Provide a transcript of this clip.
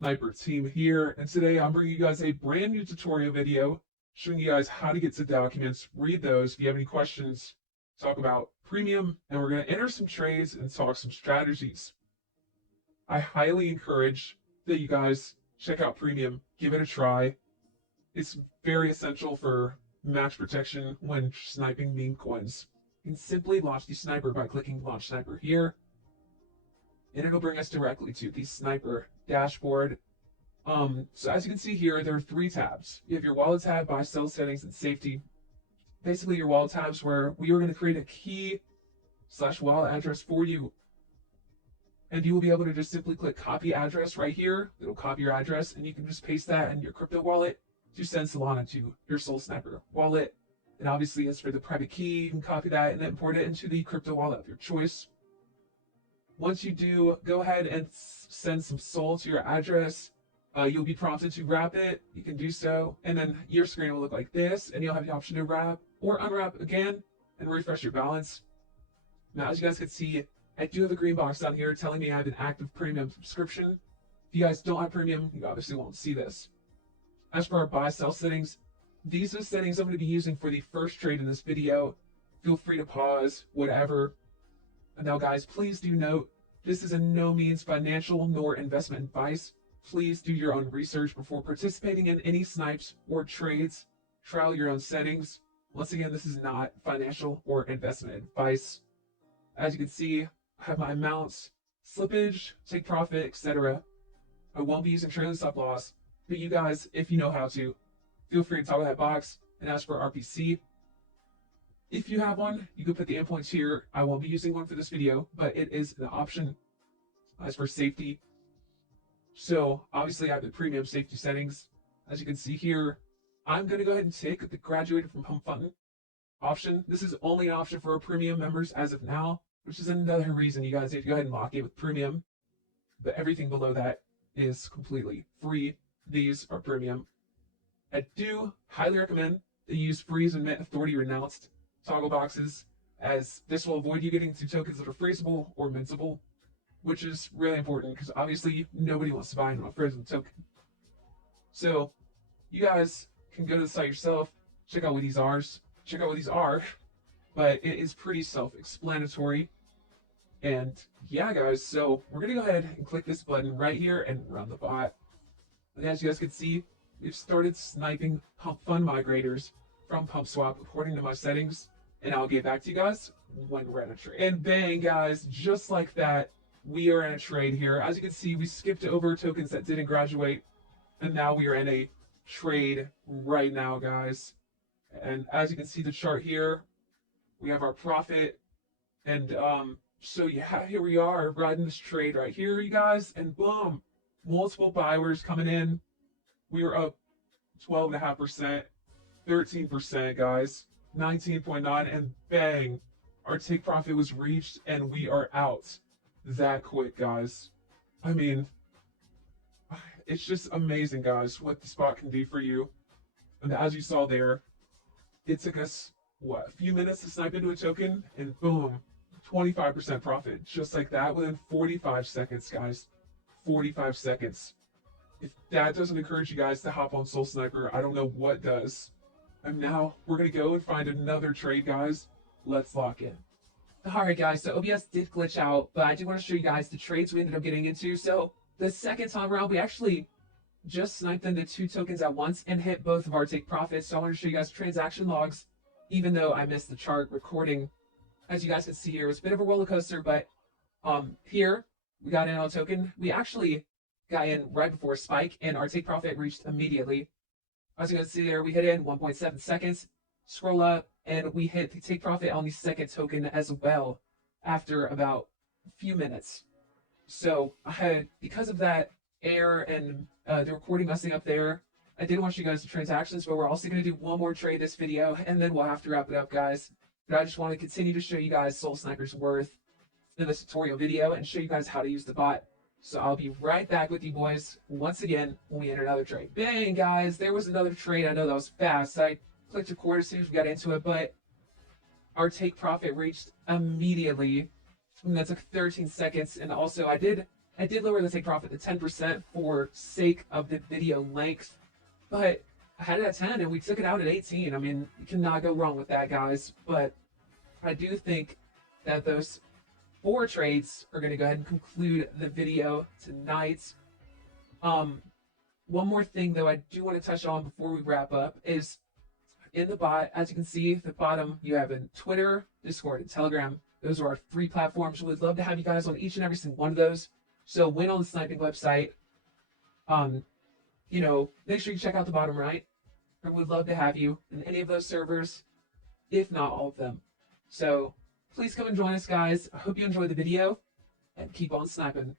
Sniper team here, and today I'm bringing you guys a brand new tutorial video showing you guys how to get to documents, read those. If you have any questions, talk about premium, and we're going to enter some trades and talk some strategies. I highly encourage that you guys check out premium, give it a try. It's very essential for max protection when sniping meme coins. You can simply launch the sniper by clicking launch sniper here, and it'll bring us directly to the sniper dashboard. So as you can see here, there are three tabs. You have your wallet tab, buy, sell settings, and safety. Basically, your wallet tabs where we are going to create a key/wallet address for you. And you will be able to just simply click copy address right here. It'll copy your address, and you can just paste that in your crypto wallet to send Solana to your Soul Sniper wallet. And obviously, as for the private key, you can copy that and import it into the crypto wallet of your choice. Once you do, go ahead and send some Sol to your address. You'll be prompted to wrap it. You can do so, and then your screen will look like this, and you'll have the option to wrap or unwrap again and refresh your balance. Now, as you guys can see, I do have a green box down here telling me I have an active premium subscription. If you guys don't have premium, you obviously won't see this. As for our buy sell settings, these are the settings I'm going to be using for the first trade in this video. Feel free to pause, whatever. And now guys, please do note, this is in no means financial nor investment advice. Please do your own research before participating in any snipes or trades. Trial your own settings. Once again, this is not financial or investment advice. As you can see, I have my amounts, slippage, take profit, etc. I won't be using trailing stop loss, but you guys, if you know how to, feel free to toggle that box. And as for RPC, if you have one, you can put the endpoints here. I won't be using one for this video, but it is an option. As for safety, so obviously I have the premium safety settings. As you can see here, I'm going to go ahead and take the graduated from pumpfun option. This is only an option for our premium members as of now, which is another reason you guys need to go ahead and lock it with premium. But everything below that is completely free. These are premium. I do highly recommend that you use freeze and mint authority renounced toggle boxes, as this will avoid you getting to tokens that are freezable or mintable, which is really important because obviously nobody wants to buy an unfrozen token. So you guys can go to the site yourself, check out what these are, but it is pretty self-explanatory. And yeah, guys, so we're gonna go ahead and click this button right here and run the bot. And as you guys can see, we've started sniping pumpfun migrators from PumpSwap according to my settings, and I'll get back to you guys when we're in a trade. And bang, guys, just like that, we are in a trade here. As you can see, we skipped over tokens that didn't graduate, and now we are in a trade right now, guys. And as you can see the chart here, we have our profit, and so yeah, here we are riding this trade right here, you guys, and boom, multiple buyers coming in. We were up 12.5%, 13%, guys, 19.9, and bang, our take profit was reached, and we are out that quick, guys. I mean, it's just amazing, guys, what the spot can do for you. And as you saw there, it took us, what, a few minutes to snipe into a token, and boom, 25% profit, just like that, within 45 seconds, guys. 45 seconds. If that doesn't encourage you guys to hop on Soul Sniper, I don't know what does. And now we're going to go and find another trade, guys. Let's lock in. Alright guys, so OBS did glitch out, but I do want to show you guys the trades we ended up getting into. So the second time around, we actually just sniped into 2 tokens at once and hit both of our take profits. So I want to show you guys transaction logs, even though I missed the chart recording. As you guys can see here, it was a bit of a roller coaster, but here we got in on a token. We actually got in right before a spike, and our take profit reached immediately. As you can see there, we hit in 1.7 seconds. Scroll up, and we hit the take profit on the second token as well after about a few minutes. So I had, because of that error and the recording messing up there, I did want to show you guys the transactions, but we're also going to do one more trade this video, and then we'll have to wrap it up, guys. But I just want to continue to show you guys Soul Sniper's worth in this tutorial video and show you guys how to use the bot. So I'll be right back with you boys once again when we enter another trade. Bang, guys, there was another trade. I know that was fast. I clicked record as soon as we got into it, but our take profit reached immediately. And that took 13 seconds. And also I did I did lower the take profit to 10% for sake of the video length, but I had it at 10 and we took it out at 18. I mean, you cannot go wrong with that, guys. But I do think that those 4 trades are going to go ahead and conclude the video tonight. One more thing though I do want to touch on before we wrap up is in the bot, as you can see at the bottom, you have in Twitter, Discord, and Telegram. Those are our 3 platforms. We'd love to have you guys on each and every single one of those. So win on the sniping website. Make sure you check out the bottom right. And we'd love to have you in any of those servers, if not all of them. So please come and join us, guys. I hope you enjoyed the video and keep on sniping.